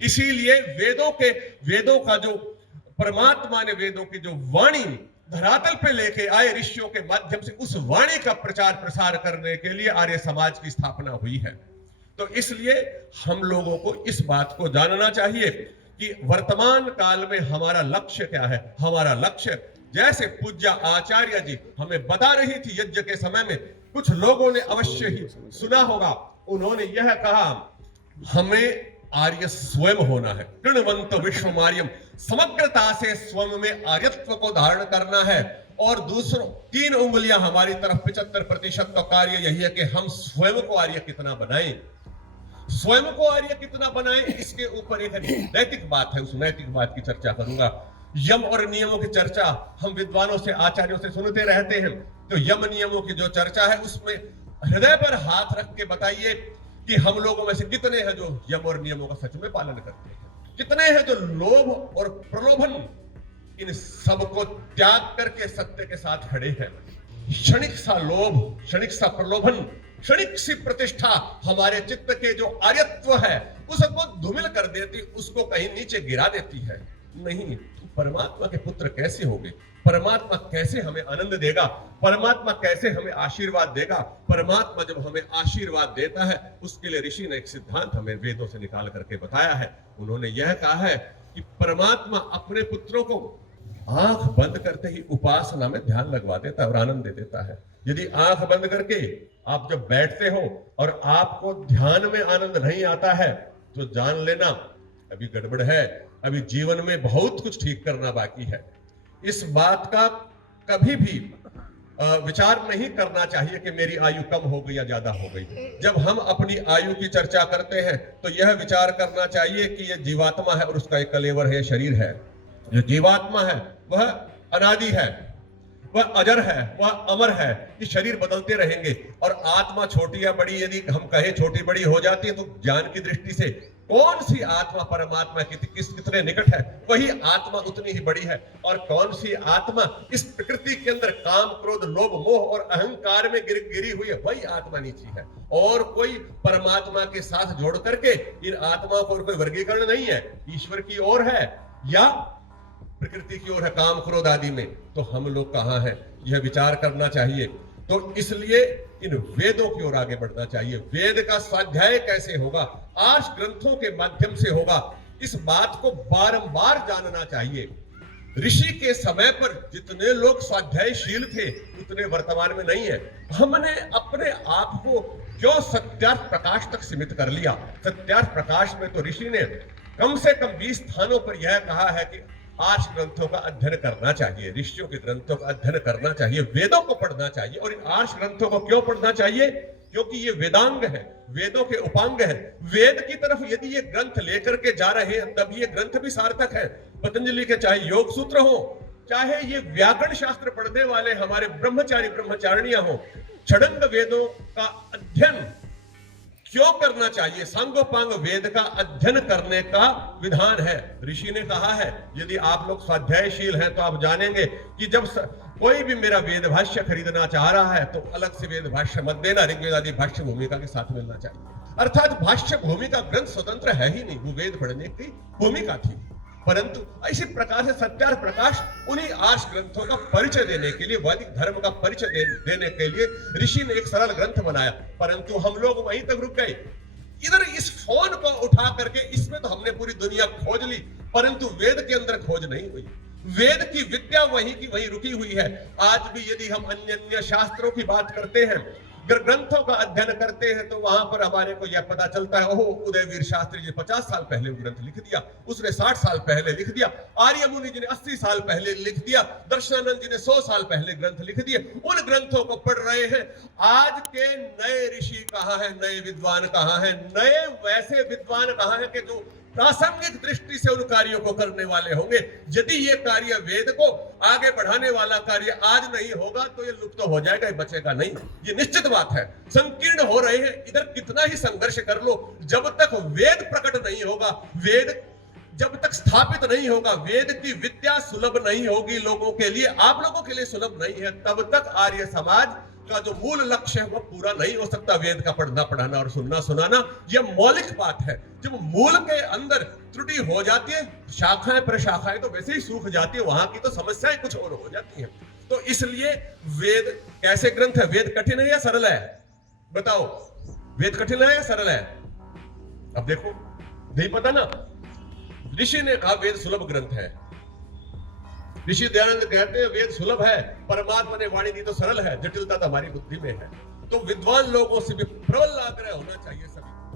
इसीलिए वेदों का जो परमात्मा ने वेदों की जो वाणी धरातल पे लेके आए ऋषियों के माध्यम से, उस वाणी का प्रचार प्रसार करने के लिए आर्य समाज की स्थापना हुई है। तो इसलिए हम लोगों को इस बात को जानना चाहिए कि वर्तमान काल में हमारा लक्ष्य क्या है। हमारा लक्ष्य, जैसे पूज्य आचार्य जी हमें बता रही थी यज्ञ के समय में, कुछ लोगों ने अवश्य ही सुना होगा, उन्होंने यह कहा, हमें आर्य स्वयं होना है। कृणवंत विश्वमार्यम, समग्रता से स्वयं में आर्यत्व को धारण करना है। और दूसरों 3 उंगलियां हमारी तरफ, 75% का कार्य यही है कि हम स्वयं को आर्य कितना बनाएं, स्वयं को आर्य कितना बनाएं। इसके ऊपर एक नैतिक बात है, उस नैतिक बात की चर्चा करूंगा। यम और नियमों की चर्चा हम विद्वानों से, आचार्यों से सुनते रहते हैं। तो यम नियमों की जो चर्चा है, उसमें हृदय पर हाथ रख के बताइए कि हम लोगों में से कितने हैं जो यम और नियमों का सच में पालन करते हैं, कितने हैं जो लोभ और प्रलोभन, इन सबको त्याग करके सत्य के साथ खड़े हैं। क्षणिक सा लोभ, क्षणिक सा प्रलोभन, क्षणिक सी प्रतिष्ठा हमारे चित्त के जो आर्यत्व है उसको धूमिल कर देती, उसको कहीं नीचे गिरा देती है। नहीं, परमात्मा के पुत्र कैसे होंगे, परमात्मा कैसे हमें आनंद देगा, परमात्मा कैसे हमें आशीर्वाद देगा। परमात्मा जब हमें आशीर्वाद देता है, उसके लिए ऋषि ने एक सिद्धांत हमें वेदों से निकाल करके बताया है। उन्होंने यह कहा है कि परमात्मा अपने पुत्रों को आंख बंद करते ही उपासना में ध्यान लगवा देता है और आनंद दे देता है। यदि आंख बंद करके आप जब बैठते हो और आपको ध्यान में आनंद नहीं आता है, तो जान लेना अभी गड़बड़ है, अभी जीवन में बहुत कुछ ठीक करना बाकी है। इस बात का कभी भी विचार नहीं करना चाहिए कि मेरी आयु कम हो गई या ज्यादा हो गई। जब हम अपनी आयु की चर्चा करते हैं तो यह विचार करना चाहिए कि यह जीवात्मा है और उसका एक कलेवर है, शरीर है। जो जीवात्मा है वह अनादि है, वह अजर है, वह अमर है। ये शरीर बदलते रहेंगे और आत्मा छोटी या बड़ी, यदि हम कहें छोटी बड़ी हो जाती है, तो ज्ञान की दृष्टि से कौन सी आत्मा परमात्मा की कितने निकट है, वही आत्मा उतनी ही बड़ी है। और कौन सी आत्मा इस प्रकृति के अंदर काम, क्रोध, लोभ, मोह और अहंकार में गिरी हुई है, वही आत्मा नीची है। और कोई परमात्मा के साथ जोड़ करके इन आत्मा को कोई वर्गीकरण नहीं है, ईश्वर की ओर है या प्रकृति की ओर है, काम, क्रोध आदि में। तो हम लोग कहां हैं, यह विचार करना चाहिए। तो इसलिए इन वेदों की ओर आगे बढ़ना चाहिए। वेद का स्वाध्याय कैसे होगा, आर्ष ग्रंथों के माध्यम से होगा। इस बात को बारंबार जानना चाहिए। ऋषि के समय पर जितने लोग स्वाध्यायशील थे, उतने वर्तमान में नहीं है। हमने अपने आप को क्यों सत्यार्थ प्रकाश तक सीमित कर लिया। सत्यार्थ प्रकाश में तो ऋषि ने कम से कम 20 स्थानों पर यह कहा है कि आर्ष ग्रंथों का अध्ययन करना चाहिए, ऋषियों के ग्रंथों का अध्ययन करना चाहिए, वेदों को पढ़ना चाहिए। और इन आर्ष ग्रंथों को क्यों पढ़ना चाहिए, क्योंकि ये वेदांग है, वेदों के उपांग है। वेद की तरफ यदि ये ग्रंथ लेकर के जा रहे हैं, तब ये ग्रंथ भी सार्थक है। पतंजलि के चाहे योग सूत्र हो, चाहे ये व्याकरण शास्त्र पढ़ने वाले हमारे ब्रह्मचारी ब्रह्मचारिणियां हो, षडंग वेदों का अध्ययन क्यों करना चाहिए। सांगोपांग वेद का अध्ययन करने का विधान है। ऋषि ने कहा है, यदि आप लोग स्वाध्यायशील हैं तो आप जानेंगे कि जब कोई भी मेरा वेद भाष्य खरीदना चाह रहा है तो अलग से वेद भाष्य मत देना, ऋग्वेद आदि भाष्य भूमिका के साथ मिलना चाहिए। अर्थात भाष्य भूमिका ग्रंथ स्वतंत्र है ही नहीं, वो वेद पढ़ने की भूमिका थी। परंतु इसी प्रकार से सत्यार्थ प्रकाश उन्हीं आर्ष ग्रंथों का परिचय देने के लिए, वैदिक धर्म का परिचय देने के लिए ऋषि ने एक सरल ग्रंथ बनाया। परंतु हम लोग वहीं तक रुक गए। इधर इस फोन को उठा करके इसमें तो हमने पूरी दुनिया खोज ली, परंतु वेद के अंदर खोज नहीं हुई। वेद की विद्या वहीं की वहीं रुकी हुई है। आज भी यदि हम अन्य शास्त्रों की बात करते हैं, ग्रंथों का अध्ययन करते हैं, तो वहां पर हमारे को यह पता चलता है, ओहो, उदयवीर शास्त्री जी 50 साल पहले वो ग्रंथ लिख दिया, उसने 60 साल पहले लिख दिया, आर्य मुनि जी ने 80 साल पहले लिख दिया, दर्शनानंद जी ने 100 साल पहले ग्रंथ लिख दिए। उन ग्रंथों को पढ़ रहे हैं। आज के नए ऋषि कहां है, नए विद्वान कहां है, नए वैसे विद्वान कहां है कि जो प्रासंगिक दृष्टि से उन कार्यों को करने वाले होंगे। यदि ये कार्य वेद को आगे बढ़ाने वाला कार्य आज नहीं होगा तो ये लुप्त हो जाएगा, ये बचेगा नहीं, ये निश्चित बात है। संकीर्ण हो रहे हैं, इधर कितना ही संघर्ष कर लो, जब तक वेद प्रकट नहीं होगा, वेद जब तक स्थापित नहीं होगा, वेद की विद्या सुलभ नहीं होगी लोगों के लिए, आप लोगों के लिए सुलभ नहीं है, तब तक आर्य समाज का जो मूल लक्ष्य है वो पूरा नहीं हो सकता। वेद का पढ़ना पढ़ाना और सुनना सुनाना यह मौलिक बात है। जब मूल के अंदर त्रुटि हो जाती है, शाखाएं प्रशाखाएं तो वैसे ही सूख जाती है, वहां की तो समस्याएं कुछ और हो जाती हैं। तो इसलिए वेद कैसे ग्रंथ है? वेद कठिन है या सरल है? बताओ, वेद कठिन है या सरल है? अब देखो, नहीं पता ना। ऋषि ने कहा वेद सुलभ ग्रंथ है। ऋषि दयानंद कहते हैं वेद सुलभ है, परमात्मा ने वाणी दी तो सरल है, जटिलता तो हमारी बुद्धि में है। तो विद्वान लोगों से भी प्रबल आग्रह होना चाहिए सभी।